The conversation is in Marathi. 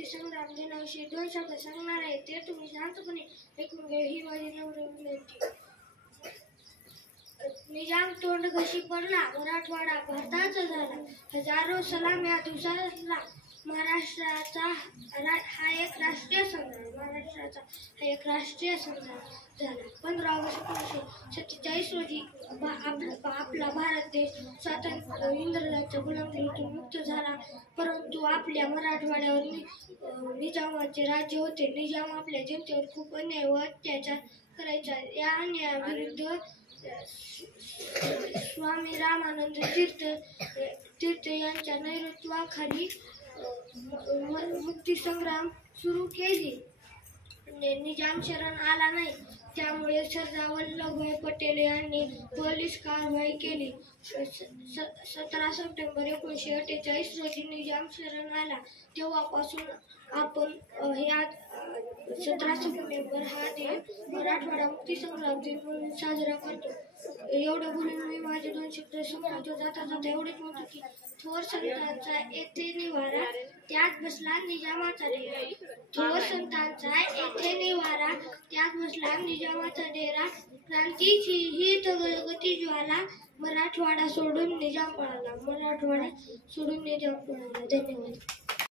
मुक्ती संग्राम दिनाविषयी 2 शब्द सांगणार आहे, ते तुम्ही शांतपणे ऐकून घ्या, ही माझी नम्र विनंती. निजाम तोंड घशी पडला, मराठवाडा भारताचा झाला. हजारो सलाम या दिवसाला महाराष्ट्राचा हा एक राष्ट्रीय संग्राम झाला. 15 ऑगस्ट 1947 रोजी आपला भारत देश स्वातंत्र्य इंग्रजांच्या गुलामीतून मुक्त झाला. परंतु आपल्या मराठवाड्यावर निजामाचे राज्य होते. निजाम आपल्या जनतेवर खूप अन्याय व अत्याचार करायचा. या अन्यायाविरुद्ध स्वामी रामानंद तीर्थ यांच्या नेतृत्वाखाली मुक्ती संग्राम सुरू केली. निजाम शरण आला नाही, त्यामुळे सरदार वल्लभभाई पटेल यांनी पोलीस कारवाई केली. 17 सप्टेंबर 1948 रोजी निजाम शरण आला. तेव्हापासून आपण 17 सप्टेंबर हा दिन मराठवाडा मुक्ती संग्राम दिन म्हणून साजरा करतो. एवढं बोलून मी माझे 2 शब्द संपवतो. जाता एवढेच म्हणतो की थोर संतांचा येथे निवारा, त्यात बसला निजामाचा डेरा. थोर संतांचा येथे निवारा, त्यात बसला निजामाचा डेरा. क्रांतीची ही गती ज्वाला, मराठवाडा सोडून निजाम पळाला. धन्यवाद.